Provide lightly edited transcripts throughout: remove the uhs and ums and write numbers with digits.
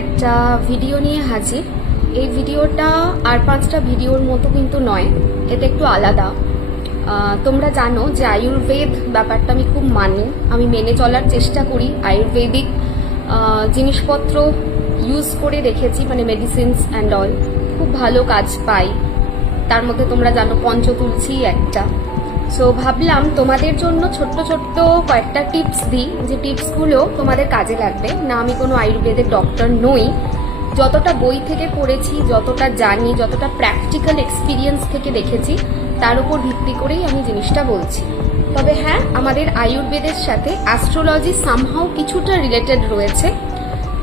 একটা ভিডিও নিয়ে হাজির। এই ভিডিওটা আর 5টা ভিডিওর মতো কিন্তু নয়, এটা একটু আলাদা। তোমরা জানো যে আয়ুর্বেদ ব্যাপারটা আমি খুব মানি, আমি মেনে চলার চেষ্টা করি। আয়ুর্বেদিক জিনিসপত্র ইউজ করে দেখেছি, মানে মেডিসিনস অ্যান্ড অল, খুব ভালো কাজ পাই। তার মধ্যে তোমরা জানো পঞ্চতুলসী একটা। সো ভাবলাম তোমাদের জন্য ছোট্ট ছোট্ট কয়েকটা টিপস দিই, যে টিপসগুলো তোমাদের কাজে লাগবে। না আমি কোনো আয়ুর্বেদের ডক্টর নই, যতটা বই থেকে পড়েছি, যতটা জানি, যতটা প্র্যাকটিক্যাল এক্সপিরিয়েন্স থেকে দেখেছি, তার উপর ভিত্তি করেই আমি জিনিসটা বলছি। তবে হ্যাঁ, আমাদের আয়ুর্বেদের সাথে অ্যাস্ট্রোলজি সামহাও কিছুটা রিলেটেড রয়েছে,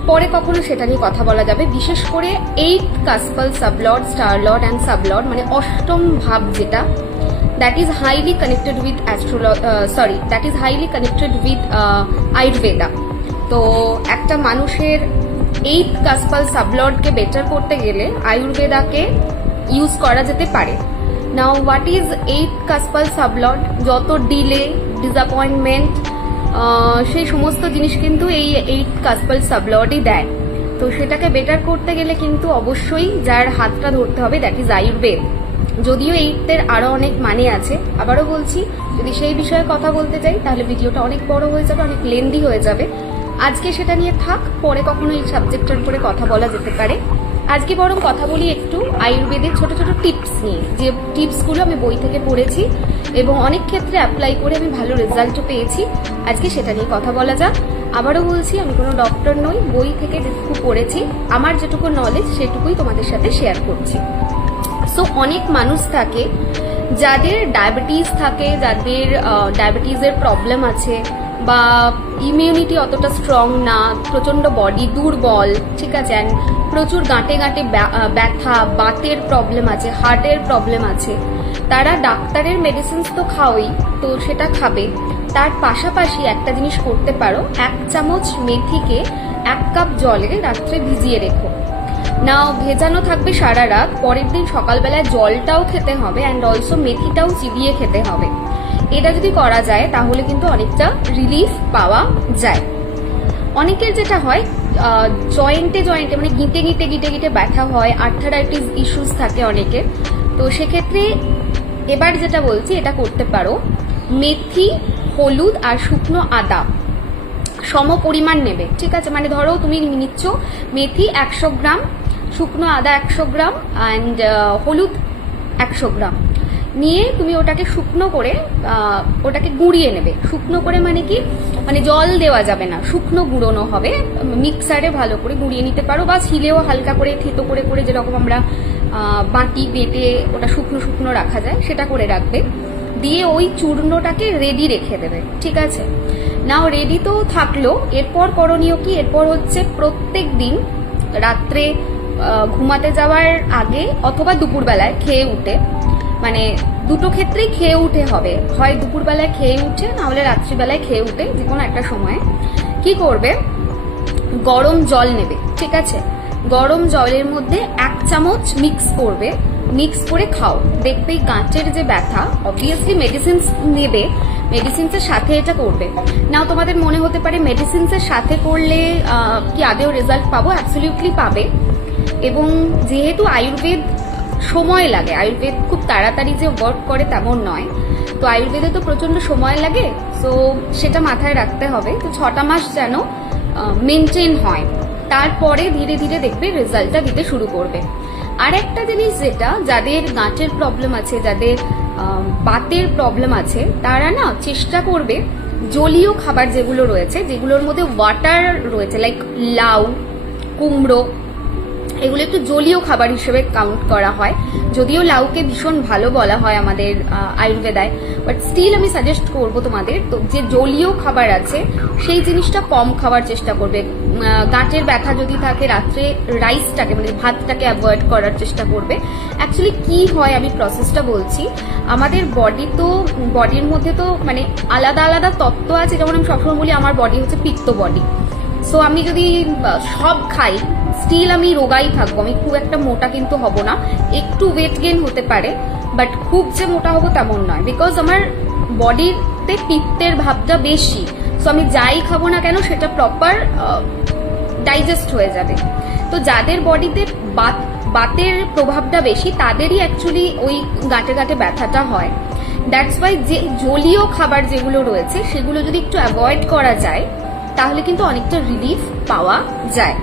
পরে কখনো সেটা নিয়ে কথা বলা যাবে। বিশেষ করে 8th কাসপাল সাবলর্ড, স্টারলর্ড অ্যান্ড সাবলর্ড, মানে অষ্টম ভাব যেটা, that is highly connected with Ayurveda. তো একটা মানুষের 8th কাসপাল সাবলর্ডকে বেটার করতে গেলে আয়ুর্বেদাকে ইউজ করা যেতে পারে। Now what is 8th কাসপাল সাবলর্ড? যত ডিলে, ডিসঅ্যাপয়েন্টমেন্ট, সেই সমস্ত জিনিস কিন্তু এই 8th কাসপাল সাবলর্ডই দেয়। তো সেটাকে বেটার করতে গেলে কিন্তু অবশ্যই যার হাতটা ধরতে হবে, দ্যাট ইজ আয়ুর্বেদ। যদিও 8th আরো অনেক মানে আছে, আবারও বলছি, যদি সেই বিষয়ে কথা বলতে চাই তাহলে ভিডিওটা অনেক বড় হয়ে যাবে, অনেক লেন্দি হয়ে যাবে। আজকে সেটা নিয়ে থাক, পরে কখনো এই সাবজেক্টের উপরে কথা বলা যেতে পারে। আজকে বরং কথা বলি একটু আয়ুর্বেদের ছোট ছোট টিপস নিয়ে, যে টিপসগুলো আমি বই থেকে পড়েছি এবং অনেক ক্ষেত্রে অ্যাপ্লাই করে আমি ভালো রেজাল্টও পেয়েছি। আজকে সেটা নিয়ে কথা বলা যাক। আবারও বলছি, আমি কোনো ডক্টর নই, বই থেকে যেটুকু পড়েছি, আমার যেটুকু নলেজ সেটুকুই তোমাদের সাথে শেয়ার করছি। সো অনেক মানুষ থাকে যাদের ডায়াবেটিস থাকে, যাদের ডায়াবেটিসের প্রবলেম আছে, বা ইমিউনিটি অতটা স্ট্রং না, প্রচন্ড বডি দুর্বল, ঠিক আছে, অ্যান্ড প্রচুর গাঁটে গাঁটে ব্যথা, বাতের প্রবলেম আছে, হার্টের প্রবলেম আছে। তারা ডাক্তারের মেডিসিনস তো খাওয়াই, তো সেটা খাবে। তার পাশাপাশি একটা জিনিস করতে পারো, 1 চামচ মেথিকে 1 কাপ জলে রাত্রে ভিজিয়ে রেখো। না ভেজানো থাকবে সারা রাত, পরের দিন সকালবেলায় জলটাও খেতে হবে অ্যান্ড অলসো মেথিটাও চিবিয়ে খেতে হবে। এটা যদি করা যায় তাহলে কিন্তু অনেকটা রিলিফ পাওয়া যায়। অনেকের যেটা হয় জয়েন্টে মানে গিঁটে ব্যথা হয়, আর্থারাইটিস ইস্যুস থাকে অনেকের। তো সেক্ষেত্রে এবার যেটা বলছি, এটা করতে পারো। মেথি, হলুদ আর শুকনো আদা সম পরিমাণ নেবে, ঠিক আছে। মানে ধরো তুমি নিচ্ছ মেথি 100 গ্রাম, শুকনো আদা 100 গ্রাম অ্যান্ড হলুদ 100 গ্রাম নিয়ে তুমি ওটাকে শুকনো করে ওটাকে গুঁড়িয়ে নেবে। শুকনো করে মানে কি, মানে জল দেওয়া যাবে না, শুকনো গুঁড়োনো হবে। মিক্সারে ভালো করে গুঁড়িয়ে নিতে পারো, বা শিলেও হালকা করে থেতো করে করে যেরকম আমরা বাটি বেটে ওটা শুকনো শুকনো রাখা যায়, সেটা করে রাখবে। দিয়ে ওই চূর্ণটাকে রেডি রেখে দেবে, ঠিক আছে। নাও রেডি তো থাকলো, এরপর করণীয় কি? এরপর হচ্ছে প্রত্যেক দিন রাত্রে ঘুমাতে যাওয়ার আগে অথবা দুপুরবেলায় খেয়ে উঠে, মানে দুটো ক্ষেত্রেই খেয়ে উঠে হবে, হয় দুপুরবেলায় খেয়ে উঠে, না হলে রাত্রিবেলায় খেয়ে উঠে, যে কোনো একটা সময়ে কি করবে, গরম জল নেবে, ঠিক আছে। গরম জলের মধ্যে 1 চামচ মিক্স করবে, মিক্স করে খাও। দেখবে গাঁটের যে ব্যথা, অবভিয়াসলি মেডিসিনস নেবে, মেডিসিনসের সাথে এটা করবে। নাও তোমাদের মনে হতে পারে মেডিসিনসের সাথে করলে কি আদেও রেজাল্ট পাবো? অ্যাবসলিউটলি পাবে। এবং যেহেতু আয়ুর্বেদ সময় লাগে, আয়ুর্বেদ খুব তাড়াতাড়ি যে ওয়ার্ক করে তেমন নয়, তো আয়ুর্বেদে তো প্রচন্ড সময় লাগে, সো সেটা মাথায় রাখতে হবে। তো 6টা মাস যেন মেনটেন হয়, তারপরে ধীরে ধীরে দেখবে রেজাল্টটা দিতে শুরু করবে। আর একটা জিনিস যেটা, যাদের গাঁটের প্রবলেম আছে, যাদের বাতের প্রবলেম আছে, তারা না চেষ্টা করবে জলীয় খাবার যেগুলো রয়েছে, যেগুলোর মধ্যে ওয়াটার রয়েছে, লাইক লাউ, কুমড়ো, এগুলো একটু জলীয় খাবার হিসেবে কাউন্ট করা হয়। যদিও লাউকে ভীষণ ভালো বলা হয় আমাদের আয়ুর্বেদায়, বাট স্টিল আমি সাজেস্ট করবো তোমাদের, তো যে জলীয় খাবার আছে সেই জিনিসটা কম খাওয়ার চেষ্টা করবে। গাঁটের ব্যথা যদি থাকে, রাত্রে রাইসটাকে মানে ভাতটাকে অ্যাভয়েড করার চেষ্টা করবে। অ্যাকচুয়ালি কি হয় আমি প্রসেসটা বলছি। আমাদের বডির মধ্যে তো মানে আলাদা আলাদা তত্ত্ব আছে। যেমন আমি সবসময় বলি আমার বডি হচ্ছে পিত্ত বডি। সো আমি যদি সব খাই, স্টিল আমি রোগাই থাকবো, আমি খুব একটা মোটা কিন্তু হব না, একটু ওয়েট গেইন হতে পারে, বাট খুব যে মোটা হবো তেমন নয়, বিকজ আমার বডিতে পিত্তের ভাবটা বেশি। সো আমি যাই খাবো না কেন সেটা প্রপার ডাইজেস্ট হয়ে যাবে। তো যাদের বডিতে বাতের প্রভাবটা বেশি তাদেরই অ্যাকচুয়ালি ওই গাঁটে গাঁটে ব্যথাটা হয়। দ্যাটস ওয়াই যে জলীয় খাবার যেগুলো রয়েছে সেগুলো যদি একটু অ্যাভয়েড করা যায় তাহলে কিন্তু অনেকটা রিলিফ পাওয়া যায়।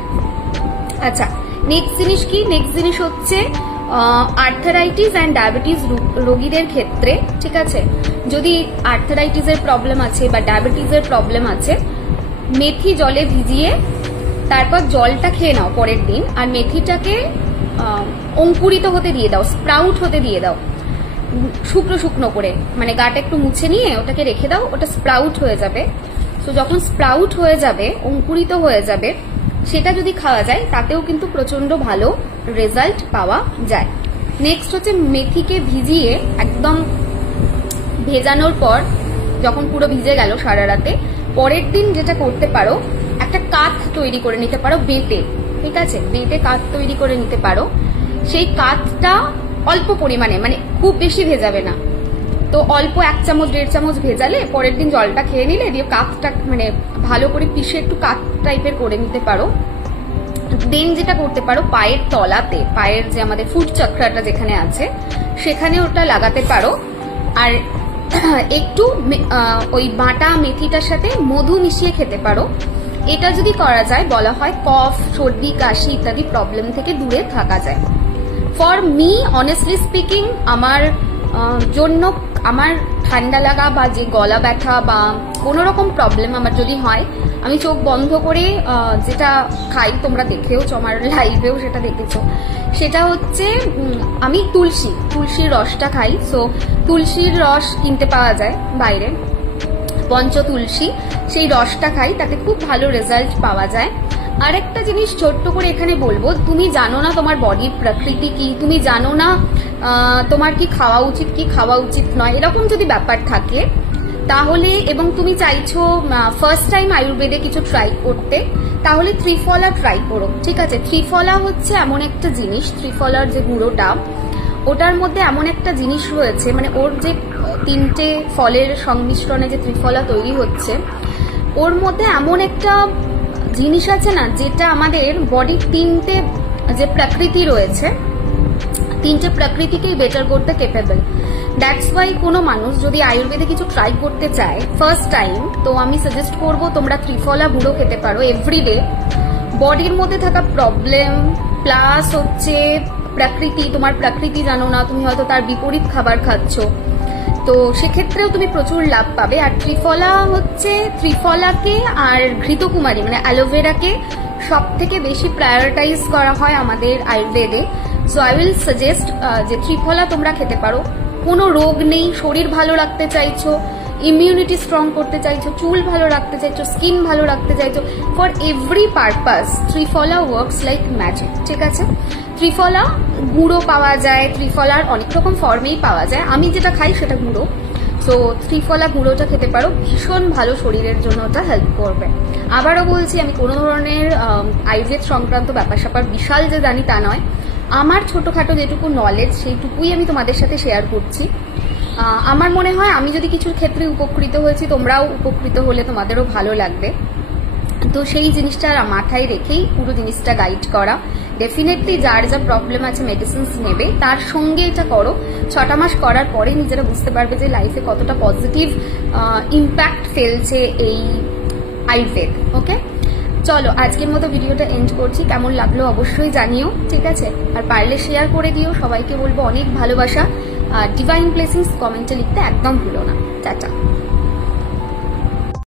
আচ্ছা, নেক্সট জিনিস কি? নেক্সট জিনিস হচ্ছে আর্থারাইটিস অ্যান্ড ডায়াবেটিস রোগীদের ক্ষেত্রে, ঠিক আছে, যদি আর্থারাইটিসের প্রবলেম আছে বা ডায়াবেটিসের প্রবলেম আছে, মেথি জলে ভিজিয়ে তারপর জলটা খেয়ে নাও পরের দিন, আর মেথিটাকে অঙ্কুরিত হতে দিয়ে দাও, স্প্রাউট হতে দিয়ে দাও শুকনো শুকনো করে, মানে গাটা একটু মুছে নিয়ে ওটাকে রেখে দাও, ওটা স্প্রাউট হয়ে যাবে। তো যখন স্প্রাউট হয়ে যাবে, অঙ্কুরিত হয়ে যাবে, সেটা যদি খাওয়া যায় তাতেও কিন্তু প্রচন্ড ভালো রেজাল্ট পাওয়া যায়। নেক্সট হচ্ছে মেথিকে ভিজিয়ে একদম ভেজানোর পর যখন পুরো ভিজে গেল সারা রাতে, পরের দিন যেটা করতে পারো, একটা কাঠ তৈরি করে নিতে পারো বেটে, ঠিক আছে, বেটে কাঠ তৈরি করে নিতে পারো। সেই কাঠটা অল্প পরিমাণে, মানে খুব বেশি ভেজাবে না, তো অল্প 1 চামচ 1.5 চামচ ভেজালে পরের দিন জলটা খেয়ে নিলে, দিয়ে কাঠটা মানে ভালো করে পিষে একটু কাঠ টাইপের করে নিতে পারো। দেন যেটা করতে পারো, পায়ের তলাতে, পায়ের যে আমাদের ফুট চক্রাটা যেখানে আছে সেখানে ওটা লাগাতে পারো, আর একটু ওই বাটা মেথিটার সাথে মধু মিশিয়ে খেতে পারো। এটা যদি করা যায় বলা হয় কফ, সর্দি, কাশি ইত্যাদি প্রবলেম থেকে দূরে থাকা যায়। ফর মি অনেস্টলি স্পিকিং, আমার জন্য আমার ঠান্ডা লাগা বা যে গলা ব্যথা বা কোনো রকম প্রবলেম আমার যদি হয়, আমি চোখ বন্ধ করে যেটা খাই, তোমরা দেখেওছো আমার লাইভেও সেটা দেখেছো, সেটা হচ্ছে আমি তুলসীর রসটা খাই। সো তুলসীর রস কিনতে পাওয়া যায় বাইরে, পঞ্চ তুলসী, সেই রসটা খাই, তাতে খুব ভালো রেজাল্ট পাওয়া যায়। আরেকটা জিনিস ছোট্ট করে এখানে বলবো, তুমি জানো না তোমার বডির প্রকৃতি কি, তুমি জানো না তোমার কি খাওয়া উচিত কি খাওয়া উচিত নয়, এরকম যদি ব্যাপার থাকে তাহলে, এবং তুমি চাইছো ফার্স্ট টাইম আয়ুর্বেদে কিছু ট্রাই করতে, তাহলে ত্রিফলা ট্রাই করো, ঠিক আছে। ত্রিফলা হচ্ছে এমন একটা জিনিস, ত্রিফলার যে গুঁড়োটা, ওটার মধ্যে এমন একটা জিনিস রয়েছে, মানে ওর যে 3টে ফলের সংমিশ্রণে যে ত্রিফলা তৈরি হচ্ছে, ওর মধ্যে এমন একটা জিনিস আছে না, যেটা আমাদের বডির 3টে যে প্রকৃতি রয়েছে, 3টে প্রকৃতিকেই বেটার করতে কেপেবল। দ্যাটস ওয়াই কোনো মানুষ যদি আয়ুর্বেদে কিছু ট্রাই করতে চায় ফার্স্ট টাইম, তো আমি সাজেস্ট করবো তোমরা ত্রিফলা গুঁড়ো খেতে পারো এভরিডে। বডির মধ্যে থাকা প্রবলেম প্লাস হচ্ছে প্রকৃতি, তোমার প্রকৃতি জানো না, তুমি হয়তো তার বিপরীত খাবার খাচ্ছ, তো সেক্ষেত্রেও তুমি প্রচুর লাভ পাবে। আর ত্রিফলা হচ্ছে, ত্রিফলাকে আর ঘৃতকুমারী মানে অ্যালোভেরাকে সব থেকে বেশি প্রায়োরিটাইজ করা হয় আমাদের আয়ুর্বেদে। সো আই উইল সাজেস্ট যে ত্রিফলা তোমরা খেতে পারো। কোনো রোগ নেই, শরীর ভালো রাখতে চাইছো, ইমিউনিটি স্ট্রং করতে চাইছো, চুল ভালো রাখতে চাইছো, স্কিন ভালো রাখতে চাইছো, for every purpose triphala works like magic, ঠিক আছে। ত্রিফলা গুঁড়ো পাওয়া যায়, ত্রিফলার অনেক রকম ফর্মেই পাওয়া যায়, আমি যেটা খাই সেটা গুঁড়ো। সো ত্রিফলা গুঁড়োটা খেতে পারো, ভীষণ ভালো শরীরের জন্য ওটা হেল্প করবে। আবারও বলছি, আমি কোনো ধরনের আয়ুর্বেদ সংক্রান্ত ব্যাপার স্যাপার বিশাল যে জানি তা নয়, আমার ছোটখাটো যেটুকু নলেজ সেইটুকুই আমি তোমাদের সাথে শেয়ার করছি। আমার মনে হয় আমি যদি কিছুর ক্ষেত্রে উপকৃত হয়েছি, তোমরাও উপকৃত হলে তোমাদেরও ভালো লাগবে। তো সেই জিনিসটা মাথায় রেখেই পুরো জিনিসটা গাইড করা। ডেফিনেটলি যার যা প্রবলেম আছে মেডিসিনস নেবে, তার সঙ্গে এটা করো। 6টা মাস করার পরে নিজেরা বুঝতে পারবে যে লাইফে কতটা পজিটিভ ইম্প্যাক্ট ফেলছে এই আয়ুর্বেদ। ওকে, চলো আজকের মতো ভিডিওটা এন্ড করছি। কেমন লাগলো অবশ্যই জানিও, ঠিক আছে। আর পারলে শেয়ার করে দিও। সবাইকে বলবো অনেক ভালোবাসা। ডিভাইন ব্লেসিংস কমেন্টে লিখতে একদম ভুলো না। টাটা।